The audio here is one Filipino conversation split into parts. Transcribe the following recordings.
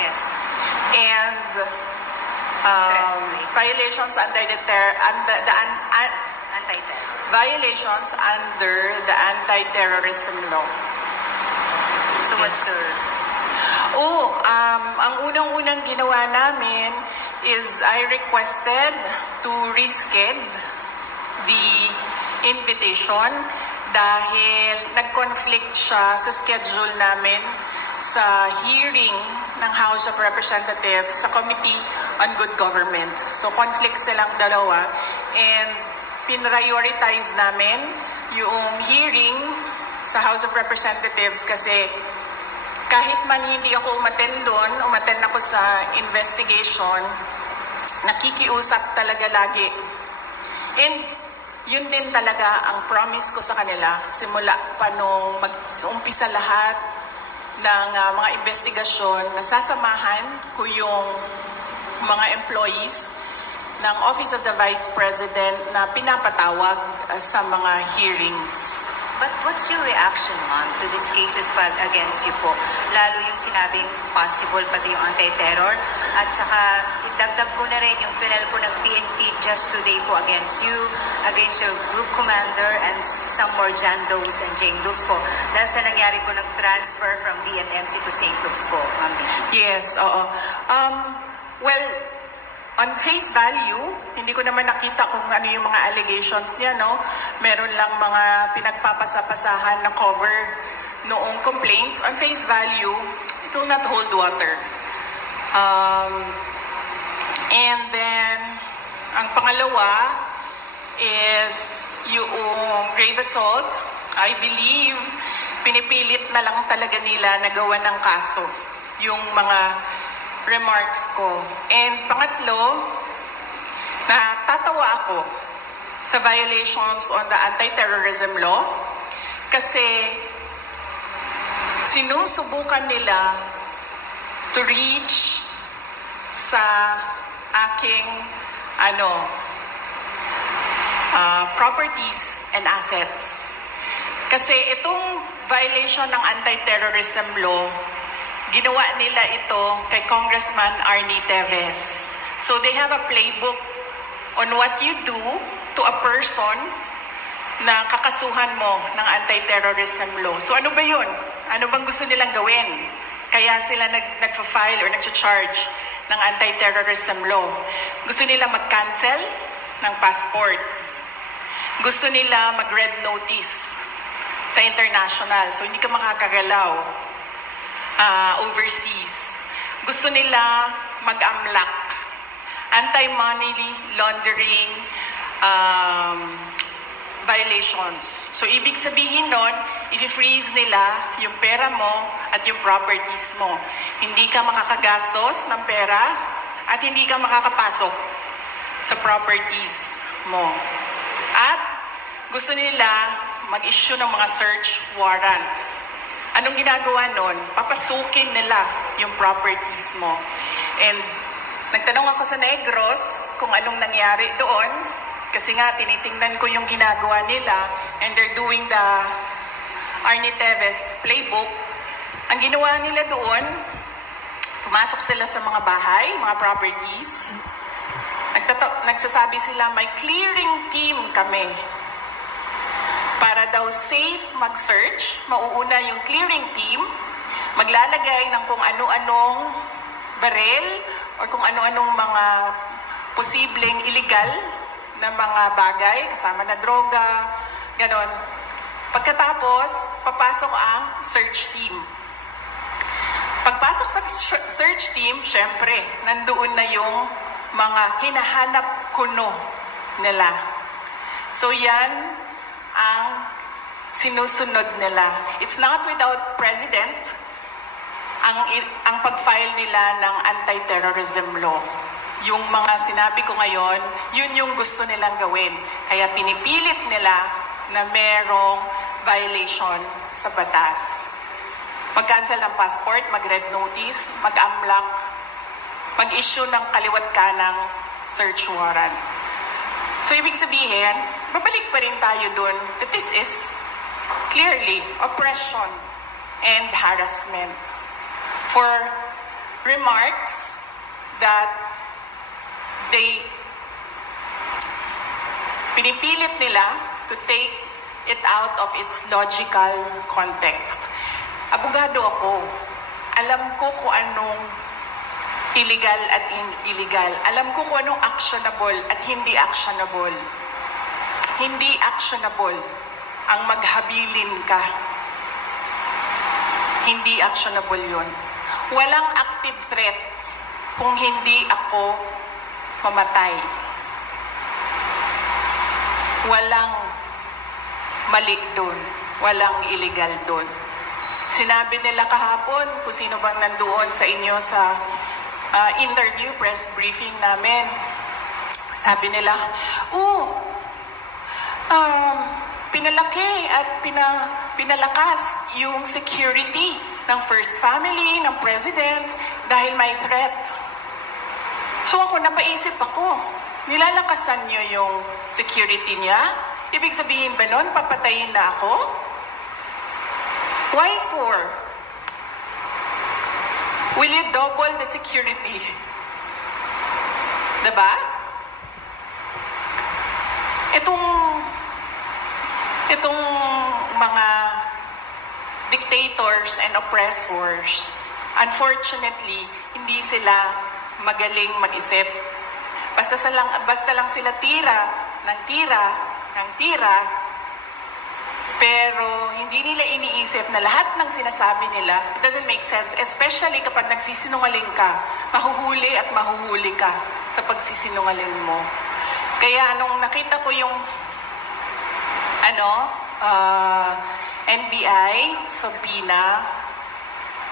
Yes. And violations under violations under the anti-terrorism law. So what's the... ang unang-unang ginawa namin is I requested to reschedule the invitation dahil nag-conflict siya sa schedule namin sa hearing ng House of Representatives sa Committee on Good Government. So conflict silang dalawa and pinrioritize namin yung hearing sa House of Representatives kasi kahit man hindi ako umattend doon, umattend ako sa investigation, nakikiusap talaga lagi. And yun din talaga ang promise ko sa kanila simula pa nung mag-umpisa lahat ng mga investigasyon na sasamahan ko yung mga employees ng Office of the Vice President na pinapatawag sa mga hearings. But what's your reaction, ma'am, to these cases filed against you po? Lalo yung sinabing possible pati yung anti-terror. At saka idagdag ko na rin yung pinal po ng PNP just today po against you, against your group commander and some more John Does and Jane Does po. Dahil sa nangyari po ng transfer from DMMC to St. Luke's po, ma'am. Yes, oo. Well, on face value, hindi ko naman nakita kung ano yung mga allegations niya, no? Meron lang mga pinagpapasapasahan na cover noong complaints. On face value, it will not hold water. And then, ang pangalawa is yung grave assault. I believe, pinipilit na lang talaga nila na gawa ng kaso yung mga remarks ko. And pangatlo, natatawa ako sa violations on the anti-terrorism law kasi sinusubukan nila to reach sa aking properties and assets. Kasi itong violation ng anti-terrorism law, ginawa nila ito kay Congressman Arnie Teves. So they have a playbook on what you do to a person na kakasuhan mo ng anti-terrorism law. So ano ba yun? Ano bang gusto nilang gawin? Kaya sila nag-file or nag-charge ng anti-terrorism law. Gusto nila mag-cancel ng passport. Gusto nila mag-red notice sa international. So hindi ka makakagalaw overseas. Gusto nila mag-amlak. Anti-money laundering violations. So, ibig sabihin nun, i-freeze nila yung pera mo at yung properties mo. Hindi ka makakagastos ng pera at hindi ka makakapasok sa properties mo. At gusto nila mag-issue ng mga search warrants. Anong ginagawa nun? Papasukin nila yung properties mo. And nagtanong ako sa Negros kung anong nangyari doon. Kasi nga, tinitingnan ko yung ginagawa nila and they're doing the Arnie Teves playbook. Ang ginawa nila doon, pumasok sila sa mga bahay, mga properties. Nagsasabi sila, may clearing team kami. Para daw safe mag-search, mauuna yung clearing team, maglalagay ng kung ano-anong baril o kung ano-anong mga posibleng illegal na mga bagay, kasama na droga, ganon. Pagkatapos, papasok ang search team. Pagpasok sa search team, syempre, nandoon na yung mga hinahanap kuno nila. So yan ang sinusunod nila. It's not without precedent ang pag-file nila ng anti-terrorism law. Yung mga sinabi ko ngayon, yun yung gusto nilang gawin. Kaya pinipilit nila na merong violation sa batas. Mag-cancel ng passport, mag-red notice, mag-amlak, mag-issue ng kaliwat kanang search warrant. So, ibig sabihin, babalik pa rin tayo dun that this is clearly oppression and harassment. For remarks that pinipilit nila to take it out of its logical context. Abogado ako. Alam ko kung anong illegal at illegal. Alam ko kung anong actionable at hindi actionable. Hindi actionable ang maghabilin ka. Hindi actionable yun. Walang active threat kung hindi ako mamatay. Walang mali doon. Walang illegal doon. Sinabi nila kahapon kung sino bang nandoon sa inyo sa interview, press briefing namin. Sabi nila, pinalaki at pinalakas yung security ng First Family, ng President, dahil may threat. So ako, napaisip ako, nilalakasan niyo yung security niya? Ibig sabihin ba nun, papatayin na ako? Why for? Will you double the security? Diba? Itong mga dictators and oppressors, unfortunately, hindi sila magaling mag-isip. Basta lang sila tira, pero hindi nila iniisip na lahat ng sinasabi nila, it doesn't make sense, especially kapag nagsisinungaling ka, mahuhuli at mahuhuli ka sa pagsisinungaling mo. Kaya nung nakita ko yung NBI, subpoena,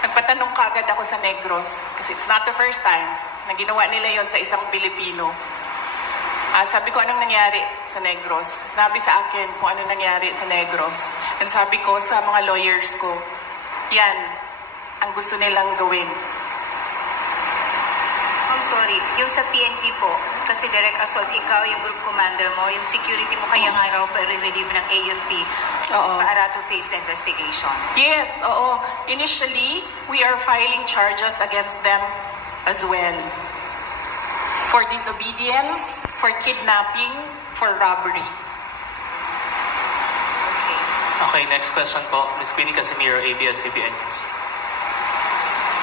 nagpatanong kagad ako sa Negros, kasi it's not the first time na ginawa nila yon sa isang Pilipino. Sabi ko, anong nangyari sa Negros? Sinabi sa akin kung ano nangyari sa Negros. And sabi ko sa mga lawyers ko, yan ang gusto nilang gawin. I'm sorry, yung sa PNP po, kasi Direk Assault, ikaw yung group commander mo, yung security mo kaya nga raw pa-relieve ng AFP para to face the investigation. Yes, oo. Initially, we are filing charges against them as well. For disobedience, for kidnapping, for robbery. Okay, next question po. Ms. Queenie Casimiro, ABS-CBN News.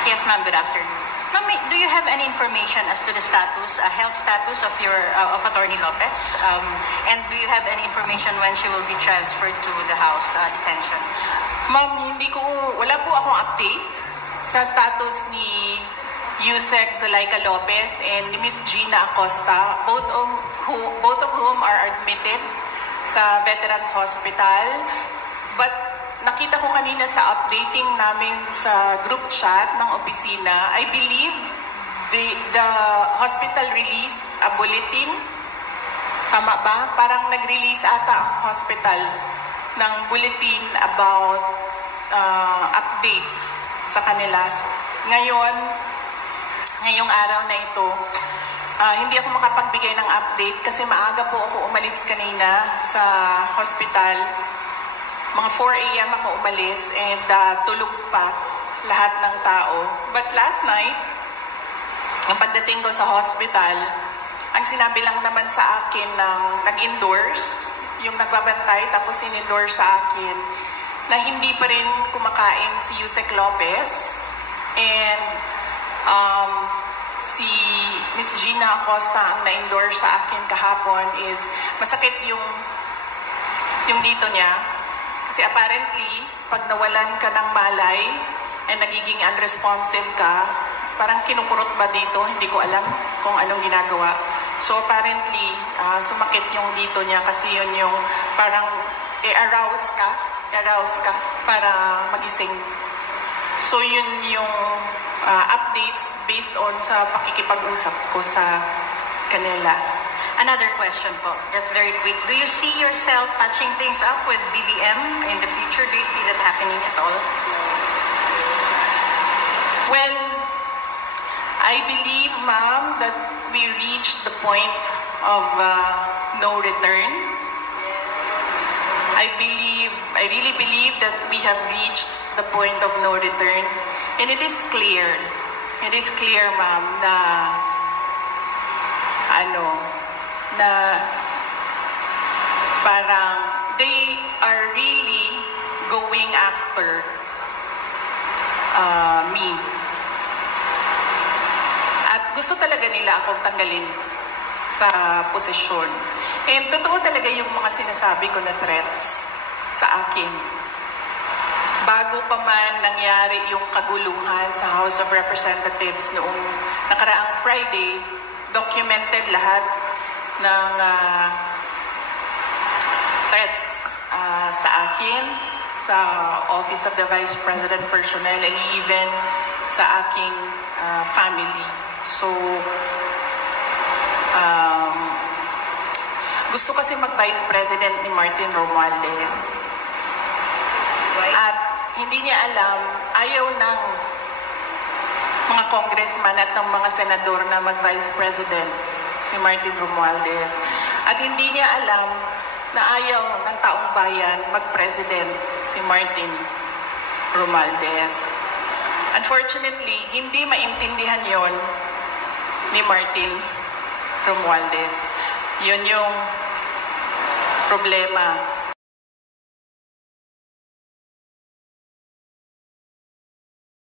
Yes, ma'am. Good afternoon. Ma'am, do you have any information as to the status, health status of your of Attorney Lopez? And do you have any information when she will be transferred to the house detention? Ma'am, wala po akong update sa status ni Yusek Zulaika Lopez and Miss Gina Acosta, both of whom are admitted sa Veterans Hospital. But nakita ko kanina sa updating namin sa group chat ng opisina, I believe the hospital released a bulletin. Tama ba? Parang nag-release ata ang hospital ng bulletin about updates sa kanila. Ngayong araw na ito, hindi ako makapagbigay ng update kasi maaga po ako umalis kanina sa hospital. Mga 4 a.m. ako umalis and tulog pa lahat ng tao. But last night, ang pagdating ko sa hospital, ang sinabi lang naman sa akin ng nag-endorse, yung nagbabantay tapos in-endorse sa akin, na hindi pa rin kumakain si Yusek Lopez. And si Miss Gina Acosta ang na-endorse sa akin kahapon is masakit yung dito niya. Kasi apparently, pag nawalan ka ng malay and nagiging unresponsive ka, parang kinukurot ba dito? Hindi ko alam kung anong ginagawa. So apparently, sumakit yung dito niya kasi yun yung parang arouse ka para magising. So yun yung updates based on sa pakikipag-usap ko sa kanila. Another question po, just very quick. Do you see yourself patching things up with BBM in the future? Do you see that happening at all? Well, I believe, ma'am, that we reached the point of no return. I really believe that we have reached the point of no return. And it is clear it is clear, ma'am, na parang they are really going after me. At gusto talaga nila akong tanggalin sa posisyon. And totoo talaga yung mga sinasabi ko na threats sa akin. Bago pa man nangyari yung kaguluhan sa House of Representatives noong nakaraang Friday, documented lahat ng threats sa akin, sa Office of the Vice President Personnel, and even sa aking family. So, gusto kasi mag-Vice President ni Martin Romualdez. At hindi niya alam, ayaw ng mga congressman at ng mga senador na mag-Vice President si Martin Romualdez. At hindi niya alam na ayaw ng taong bayan mag-President si Martin Romualdez. Unfortunately, hindi maintindihan yon ni Martin Romualdez. Yun yung problema